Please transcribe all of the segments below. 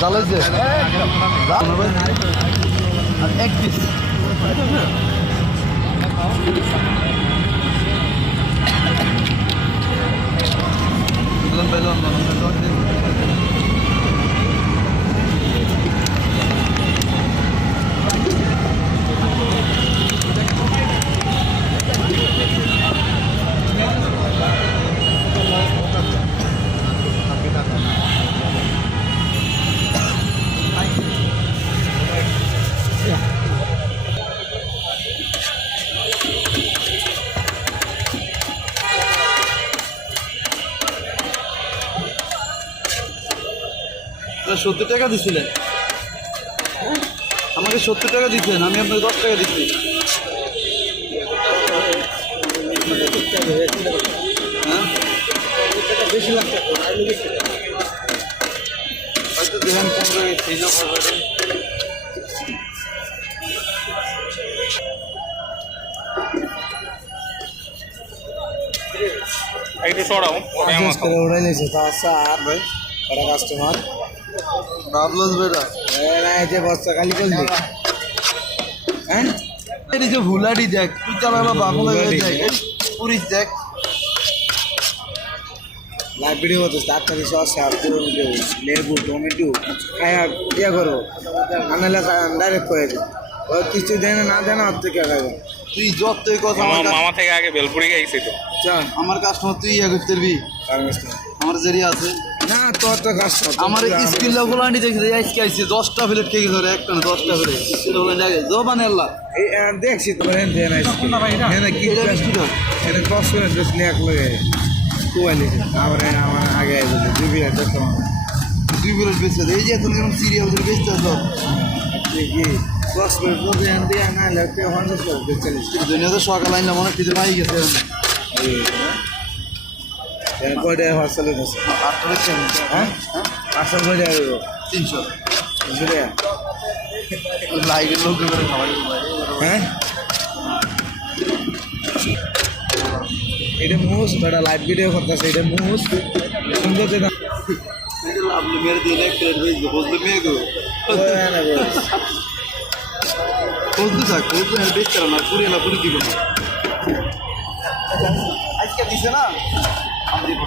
জ্বালাইছে আর এক পিস সত্তর টাকা দিছিলেন আমাকে 70 টাকা দিচ্ছেন আমি আপনাকে 10 টাকা দিচ্ছি হ্যাঁ বেশি লাগছে হয়তো দেখেন কোন জায়গায় ছিল একটু সরাও উড়াই নিয়েছে আর ভাই বড় কাস্টমার ভাবলস বেটা যে বস্তা খালি করলি হ্যাঁ এই যে ভুলাডি দেখ তুই চালাবা বাংলা দেখ পুরিশ দেখ লাইভ ভিডিও করতে তাড়াতাড়ি সস আর লেবু টমেটো খায়া ইয়া করবো আনালে ডাইরেক্ট করে দিই ও কিছু দেয় না দেয় না ওর থেকে খাবে তুই যতই কথা মামা থেকে আগে বেলপুরি খাইছি তো আমার কাস্টমার তুই ইয়া করতে পারবি আমার জেরিয়া আছে না তোর তো কাস্টমার আমার স্কিল গুলো আনি দেখি আজকে আইছে 10টা প্লেট খেয়ে ধরে একটা না 10টা প্লেট স্কিল গুলো লাগে জবান আল্লাহ এই দেখছি তো দেন দেন না কি এটা বিস্কুট এটা 10 করে দেখলি এক লাগে কোয়ালি আমার আমার আগে বলে দুই প্লেট দেখো দুই প্লেট বেচে এই যে তুমি এরকম সিরিয়াল ধরে বেচতে তো কি 10 প্লেট তো দেন দিয়ে না লাগতে 100 করে বেচছিস দুনিয়া তো সকাল আইনা মনে কিছু পাই গেছে কয়টা হোয়াটসঅ্যাপে আছে 8টা বেচছেন হ্যাঁ 800 কয়টা 300 টাকা লাইভের লোক করে খাবার হ্যাঁ এটা মুস বেটা লাইভ ভিডিও করতেছে এটা মুস সুন্দর যে না আপনি মেরে দিয়ে এক প্লেট বেচবো বলতে মেয়ে গো বলতে থাক বলতে বেচতে না পুরিয়ে না পুরি দিব না আজকে দিছে না আমি দিব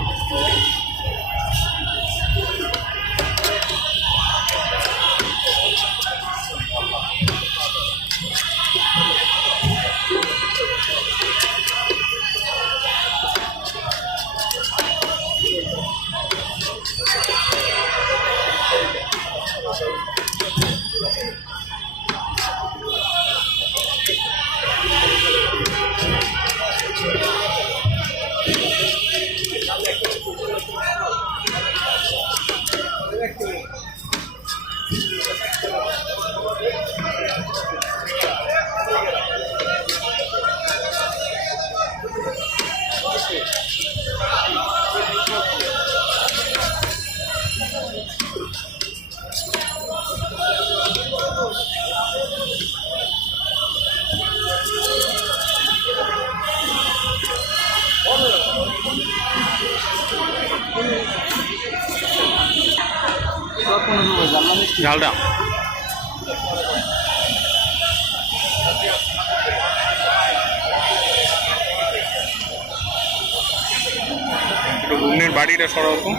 ঝালটা একটু ঘুমনের বাড়িটা সরাও তো